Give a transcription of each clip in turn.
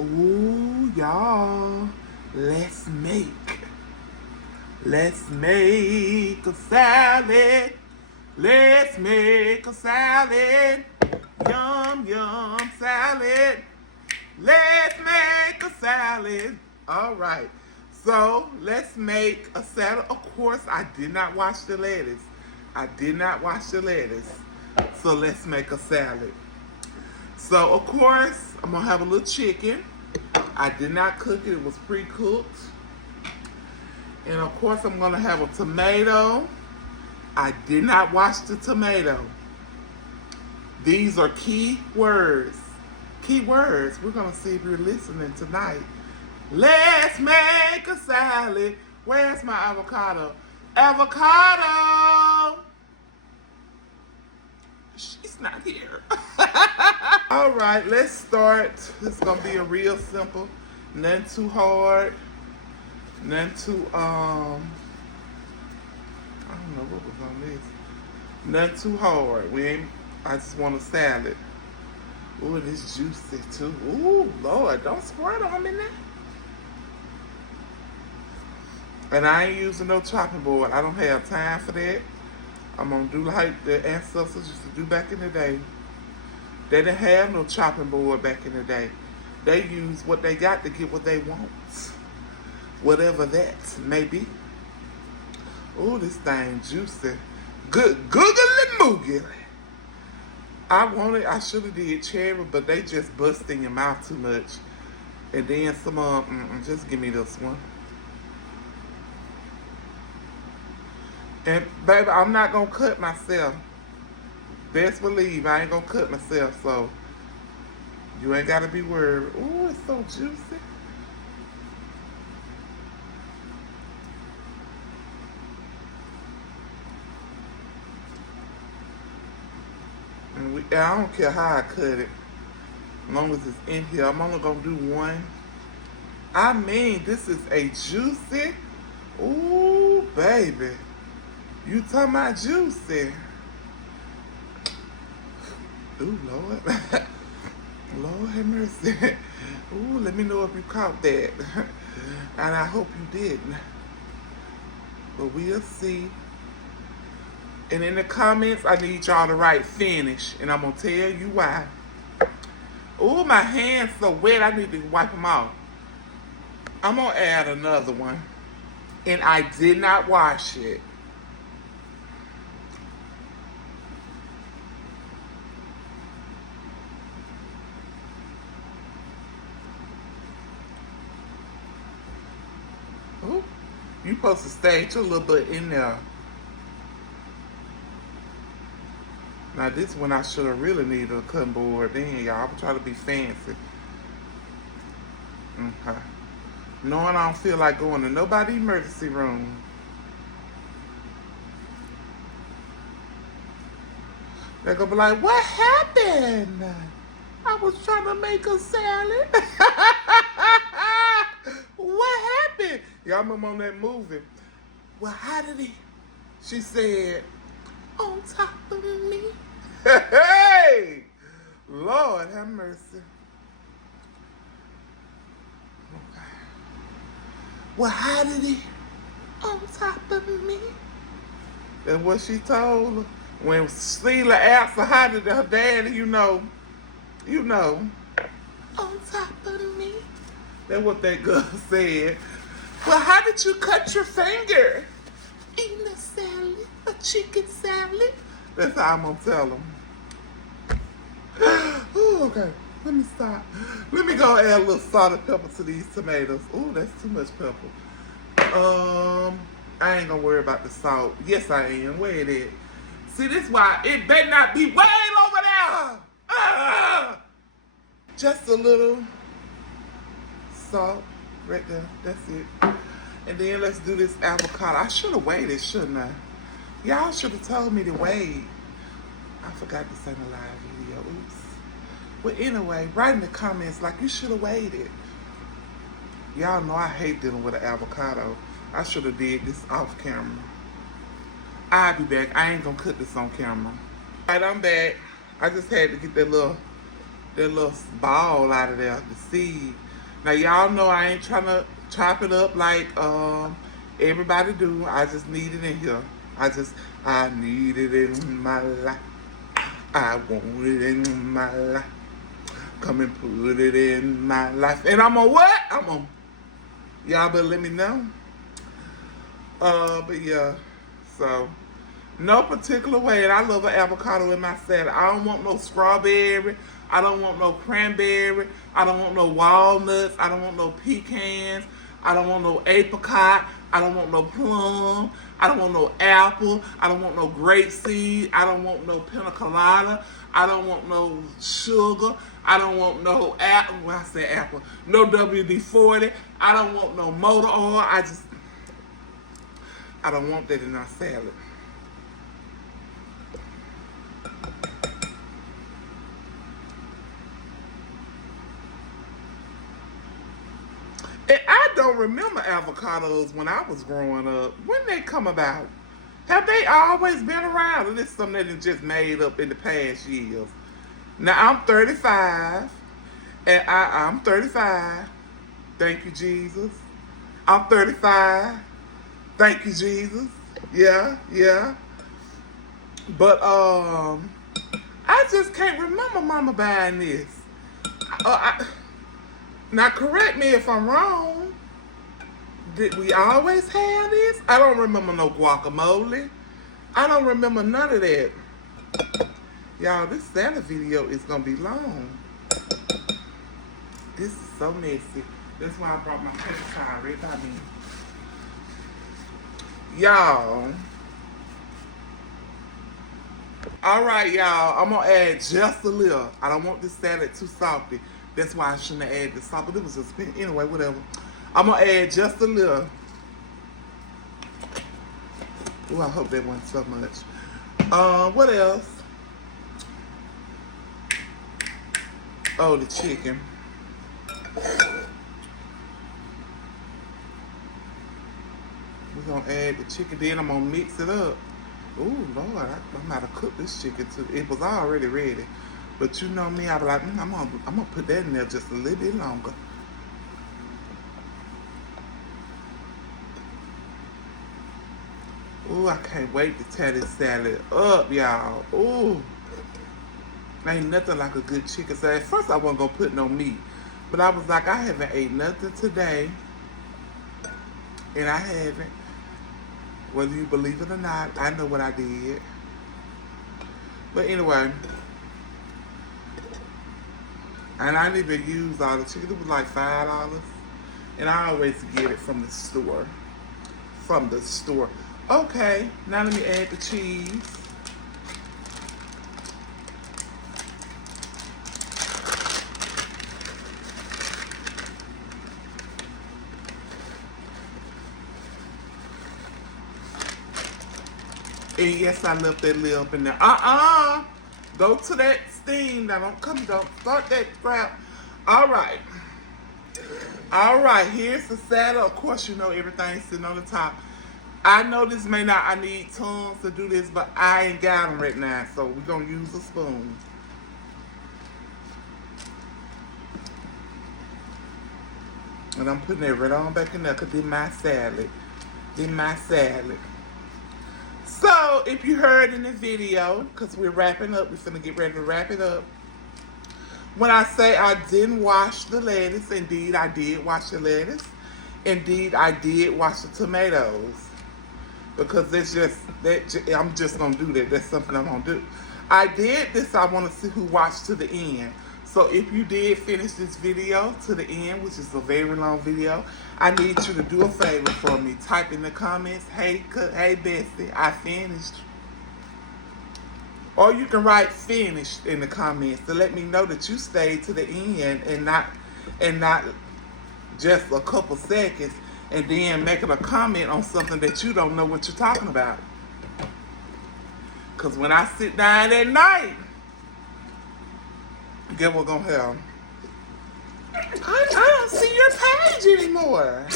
Ooh, y'all, let's make a salad. Let's make a salad. Yum, yum, salad. Let's make a salad. All right. So let's make a salad. Of course, I did not wash the lettuce. So let's make a salad. So of course, I'm gonna have a little chicken. I did not cook it, it was pre-cooked. And of course, I'm gonna have a tomato. I did not wash the tomato. These are key words. Key words. We're gonna see if you're listening tonight. Let's make a salad. Where's my avocado? Avocado! She's not here. All right, let's start. It's gonna be a real simple, nothing too hard, nothing too I don't know what was on this. Nothing too hard. I just want a salad. Ooh, and it's juicy too. Ooh, Lord, don't squirt on me now. And I ain't using no chopping board. I don't have time for that. I'm gonna do like the ancestors used to do back in the day. They didn't have no chopping board back in the day. They use what they got to get what they want. Whatever that may be. Ooh, this thing juicy. Good googly moogly. I should have did cherry, but they just bust in your mouth too much. And then some just give me this one. And baby, I'm not gonna cut myself. Best believe I ain't gonna cut myself, so you ain't gotta be worried. Ooh, it's so juicy. And I don't care how I cut it, as long as it's in here. I'm only gonna do one. I mean, this is a juicy. Ooh, baby. You talking about juicy. Ooh, Lord. Lord have mercy. Ooh, let me know if you caught that. And I hope you didn't. But we'll see. And in the comments, I need y'all to write finish. And I'm going to tell you why. Ooh, my hands so wet, I need to wipe them off. I'm going to add another one. And I did not wash it. Ooh, you supposed to stage a little bit in there. Now this one I should have really needed a cutting board then, y'all. I'm trying to be fancy. Okay. Knowing I don't feel like going to nobody's emergency room. They're gonna be like, what happened? I was trying to make a salad. What happened? Y'all remember on that movie? Well, how did he? She said, on top of me. Hey! Lord have mercy. Okay. Well, how did he? On top of me. That's what she told her. When Sheila asked her, how did her daddy, you know, on top of me. That's what that girl said. Well, how did you cut your finger? Eating a salad, a chicken salad. That's how I'm gonna tell them. Ooh, okay, let me stop. Let me go add a little salt and pepper to these tomatoes. Ooh, that's too much pepper. I ain't gonna worry about the salt. Yes, I am. Where it at? See, this is why it better not be way over there. Just a little salt right there. That's it. And then let's do this avocado. I should have waited, shouldn't I? Y'all should have told me to wait. I forgot to send a live video. Oops. Well, anyway, write in the comments like you should have waited. Y'all know I hate dealing with an avocado. I should have did this off camera. I'll be back. I ain't gonna cook this on camera. Alright, I'm back. I just had to get that little ball out of there, the seed. Now y'all know I ain't trying to chop it up like everybody do. I just need it in here. I need it in my life. I want it in my life. Come and put it in my life. And I'm on what? I'm on. Y'all better let me know. But yeah. So no particular way. And I love an avocado in my salad. I don't want no strawberry. I don't want no cranberry. I don't want no walnuts. I don't want no pecans. I don't want no apricot. I don't want no plum. I don't want no apple. I don't want no grape seed. I don't want no pina colada. I don't want no sugar. I don't want no apple. When I say apple, no WD-40. I don't want no motor oil. I don't want that in our salad. And I don't remember avocados when I was growing up. When they come about? Have they always been around? Or this something that is just made up in the past years? Now I'm 35, and I'm 35. Thank you, Jesus. I'm 35. Thank you, Jesus. Yeah, yeah. But I just can't remember Mama buying this. Now correct me if I'm wrong. Did we always have this? I don't remember no guacamole. I don't remember none of that. Y'all, this Santa video is gonna be long. This is so messy. That's why I brought my paper towel right by me. Y'all. Alright, y'all. I'm gonna add just a little. I don't want this salad too salty. That's why I shouldn't have added the salt, but it was just, anyway, whatever. I'm gonna add just a little. Ooh, I hope that wasn't so much. What else? Oh, the chicken. We're gonna add the chicken, then I'm gonna mix it up. Ooh, Lord, I'm about to cook this chicken too. It was already ready. But you know me, I be like, I'm gonna put that in there just a little bit longer. Ooh, I can't wait to tear this salad up, y'all. Ooh. Ain't nothing like a good chicken salad. At first, I wasn't gonna put no meat. But I was like, I haven't ate nothing today. And I haven't. Whether you believe it or not, I know what I did. But anyway. And I didn't even use all the chicken. It was like $5. And I always get it from the store. From the store. Okay, now let me add the cheese. And yes, I left that lid up in there. Go to that steam. Now don't start that crap. Alright. Alright, here's the salad. Of course, you know everything's sitting on the top. I know this may not, I need tongs to do this, but I ain't got them right now. So we're going to use a spoon. And I'm putting it right on back in there because this my salad. This my salad. So, if you heard in the video, because we're wrapping up, we're finna get ready to wrap it up. When I say I didn't wash the lettuce, indeed I did wash the lettuce. Indeed I did wash the tomatoes. Because it's just, I'm just going to do that. That's something I'm going to do. I did this, I want to see who watched to the end. So if you did finish this video to the end, which is a very long video, I need you to do a favor for me. Type in the comments, hey Bessie, I finished. Or you can write finished in the comments to let me know that you stayed to the end and not just a couple seconds and then making a comment on something that you don't know what you're talking about. Because when I sit down at night, get what's gonna happen? I don't see your page anymore.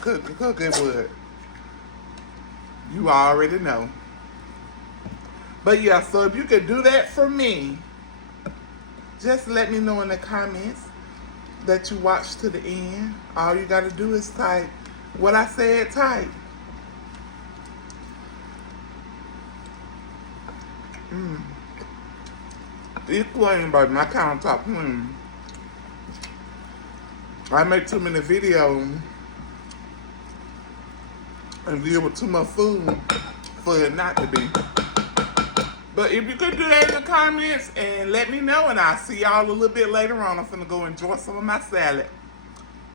Cook it would. You already know. But yeah, so if you could do that for me, just let me know in the comments that you watch to the end. All you gotta do is type what I said, type. This queen, baby, my countertop queen. I make too many videos and deal with too much food for it not to be. But if you could do that in the comments and let me know, and I'll see y'all a little bit later on. I'm finna go enjoy some of my salad.